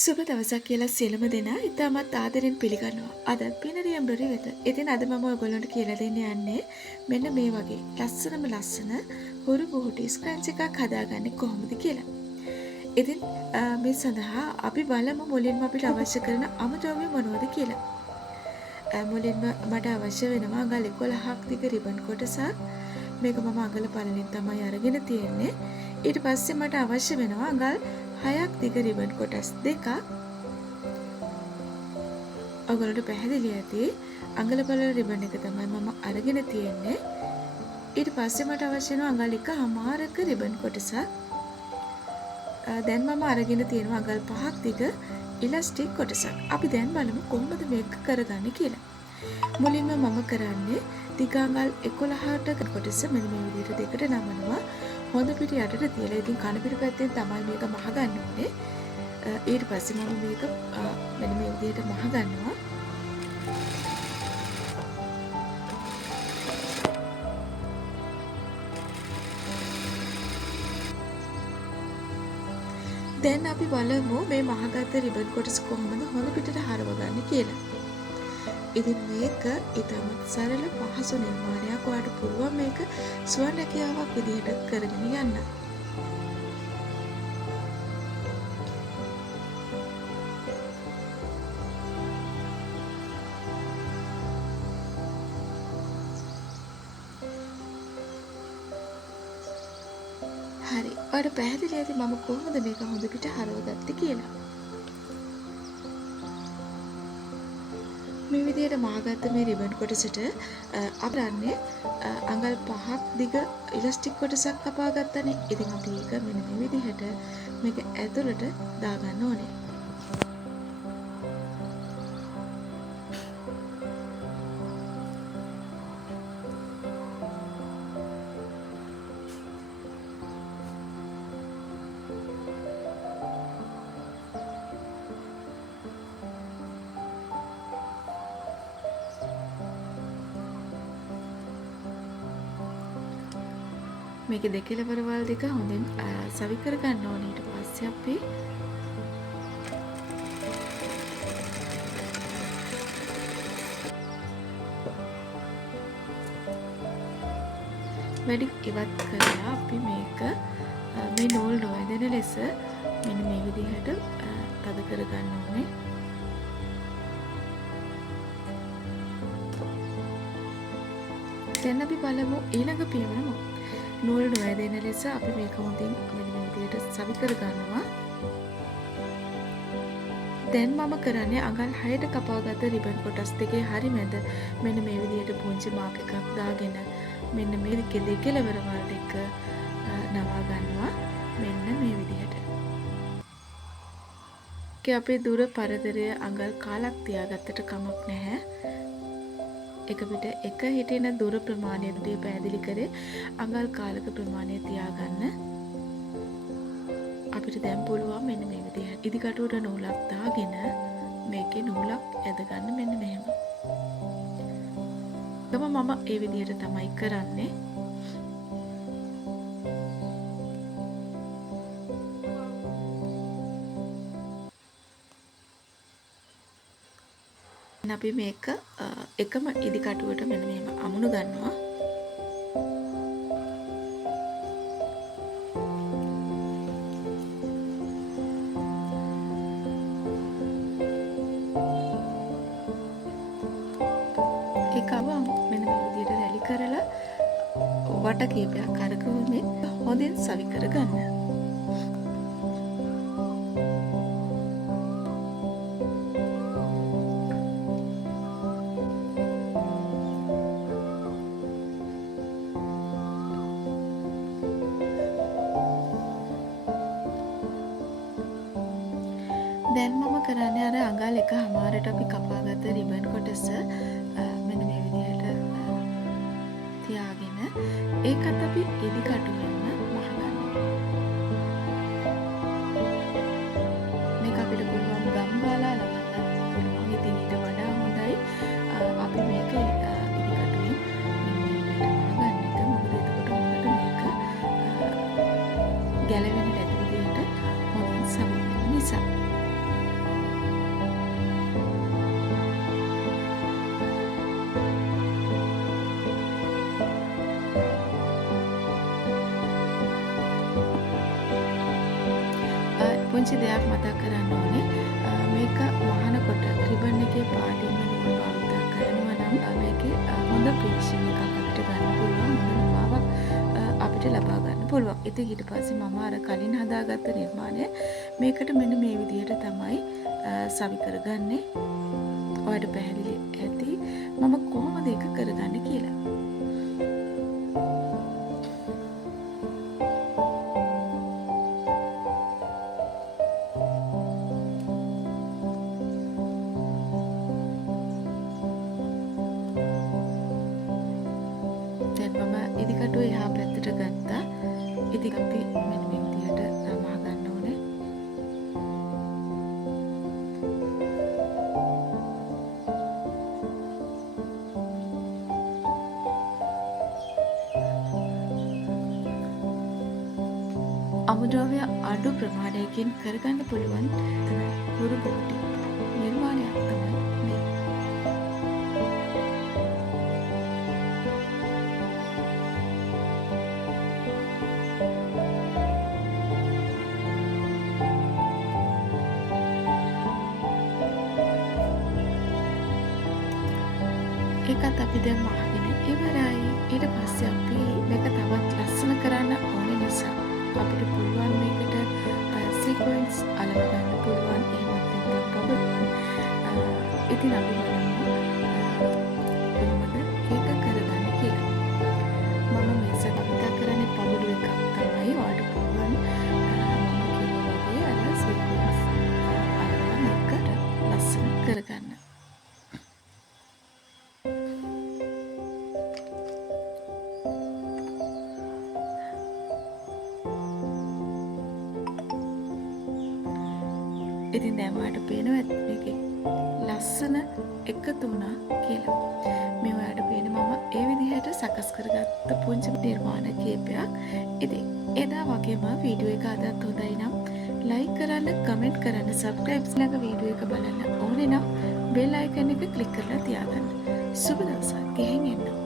සුබ දවසක් කියලා සියලුම දෙනා ඉතාමත් ආදරෙන් පිළිගන්නවා. අද පිනරි එම්බ්‍රොයිඩරි වෙත. ඉතින් අද මම ඔයගොල්ලන්ට කියලා දෙන්න යන්නේ මෙන්න මේ වගේ ලස්සන හුරු බුහුටි ස්ක්‍රන්ච් එකක් හදාගන්නේ කොහොමද කියලා. ඉතින් මේ සඳහා අපි බලමු මුලින්ම අපිට අවශ්‍ය කරන අමුද්‍රව්‍ය මොනවද කියලා. මුලින්ම මට අවශ්‍ය වෙනවා අඟල් 11ක් දිග රිබන් කොටසක්. මේක මම අඟල පළලින් තමයි අරගෙන තියෙන්නේ. ඊට පස්සේ මට අවශ්‍ය වෙනවා අඟල් 6ක් දිග රිබන් කොටස් දෙකක්. ඔයගොල්ලන්ට පැහැදිලි ඇති අඟල පළල රිබන් එක තමයි මම අරගෙන තියෙන්නේ. ඊට පස්සේ මට අවශ්‍ය වෙනවා අඟල් 1/2ක රිබන් කොටසක්. දැන් මම අරගෙන තියෙනවා අඟල් 5ක් දිග ඉලාස්ටික් කොටසක්. අපි දැන් බලමු කොහොමද මේක කරගන්නේ කියලා. මුලින්ම මම කරන්නේ දිග අඟල් 11ට කොටස මෙන්න මේ විදිහට දෙකට නමනවා. හොඳ පිට යටට තියලා ඉතින් කන පිට පැත්තෙන් තමයි මේක මහ ගන්න ඕනේ. ඊට පස්සේ මම මේක මෙන්න මේ විදිහට මහ ගන්නවා. දැන් අපි බලමු මේ මහගත්ත රිබන් කොටස කොහොමද හොඳ පිටට හරවගන්නේ කියලා. ඉතින් මේක ඉතාමත් සරල පහසු නිර්මාණයක්. ඔයාලට පුළුවන් මේක ස්වර්ණ රැකියාවක් විදිහට කරගෙන යන්න. හරි. ඔයාලට පැහැදිලි ඇති මම කොහොමද මේක හොඳ පිට හරවගත්තේ කියලා. මේ විදිහට මහගත්ත මේ රිබන් කොටසට අපරන්නේ අඟල් 5ක් දිග ඉලාස්ටික් කොටසක් කපා ගත්තනේ. ඉතින් අපි ඒක මෙන්න මේ විදිහට මේක ඇතුළට දාගන්න ඕනේ. මේකේ දෙකලවරවල් දෙක හොඳින් සවි කර ගන්න ඕනේ. ඊට පස්සේ අපි වැඩි ඉවත් කරලා අපි මේක මේ නූල් නොවැදෙන ලෙස මෙන්න මේ විදිහට තද කර ගන්න ඕනේ. දැන් අපි බලමු ඊළඟ පියවර මොකක්ද? නූල් නොවැදෙන ලෙස අපි මේක හොඳින් මෙන්න මේ විදිහට සවි කර ගන්නවා. දැන් මම කරන්නේ අඟල් 6ට කපාගත්ත රිබන් කොටස් දෙකේ හරි මැද මෙන්න මේ විදිහට පුංචි මාක් එකක් දාගෙන මෙන්න මේ දෙකලවරවල් දෙක නවා ගන්නවා. මෙන්න මේ විදිහට. අපේ දුර පරතරය අඟල් කාලක් තියාගත්තට කමක් නැහැ. එක පිට එක හිටින දුර ප්‍රමාණයට පැහැදිලි කරේ අඟල් කාලක ප්‍රමාණය තියාගන්න. අපිට දැන් පුළුවන් මෙන්න මේ විදිහට ඉදිකටුවට නූලක් දාගෙන මේකේ නූලක් ඇදගන්න මෙන්න මෙහෙම. මම ඒ විදිහට තමයි කරන්නේ. අපි මේක එකම ඉදි කටුවට මෙන්න මෙහෙම අමුණු ගන්නවා. ඒකව මෙන්න මේ විදිහට රැලි කරලා වට කීපයක් කරකවමින් හොඳින් සවි කර ගන්න. දැන් මම කරන්නේ අර අඟල් 1/2ට අපි කපාගත්ත රිබන් කොටස මෙන්න මේ විදිහට තියාගෙන ඒකත් අපි ඉදි කටුවෙන්ම මහ ගන්නවා. මේක අපිට පුළුවන් ගම් වාලා ලවන්නත් පුළුවන්. ඉතින් ඊට වඩා හොඳයි අපි මේක ඉදි කටුවෙන් මෙන්න මේ විදිහට මහ ගන්න එක. මොකද එතකොට හොඳට මේක ගැලවෙන්නේ නැති විදිහට හොඳින් සමු නිසා. පුංචි දෙයක් මතක් කරන්න ඕනේ. මේක වහනකොට රිබන් එකේ පාටින්ම නූල් භාවිත කරනවා නම් මේකේ හොඳ ෆිනිෂින් එකක් අපිට ගන්න පුළුවන්. හොඳ නිවාවක් අපිට ලබා ගන්න පුළුවන්. ඉතින් ඊට පස්සේ මම අර කලින් හදාගත්ත නිර්මාණය මේකට මෙන්න මේ විදිහට තමයි සවි කරගන්නේ. ඔයාලට පැහැදිලි ඇති මම කොහොමද ඒක කරගන්නේ කියලා. ඉදිකටුව එහා පැත්තට ගත්තා. ඉතින් අපි මෙන්න මේ විදිහට මහ ගන්න ඕනේ. අමුද්‍රව්‍ය අඩු ප්‍රමාණයකින් කරගන්න පුළුවන් හුරු බෝටි නිර්මාණයක් තමයි මේ. ඒකත් අපි දැන් මහගෙන ඉවරයි. ඊට පස්සේ අපි මේක තවත් ලස්සන කරන්න ඕන නිසා අපිට පුළුවන් මේකට සීක්වෙන්ස් අලව ගන්න පුළුවන්. එහෙමත් නැත්නම් පොබල්. ඉතින් අපි බලමු කොහොමද ඒක කරගන්නේ කියලා. මම මේ සකස් කරන්නේ පොබල් එකක් තමයි. ඔයාලට පුළුවන් මම කියනවා වගේ අර සීක්වෙන්ස් අලව මේකට ලස්සන කරගන්න. ඉතින් දැන් ඔයාලට පේනවා මේකේ ලස්සන එකතු වුණා කියලා. මේ ඔයාලට පේන මම ඒ විදිහට සකස් කරගත්ත පුංචි නිර්මාණ කීපයක්. ඉතින් එදා වගේම වීඩියෝ එක අදත් හොඳයි නම් ලයික් කරන්න, කමෙන්ට් කරන්න, සබ්ස්ක්‍රයිබ් ළඟ වීඩියෝ එක බලන්න ඕනේ නම් බෙල් අයිකන් එක ක්ලික් කරලා තියාගන්න. සුබ දවසක් ගෙහෙන් එන්න.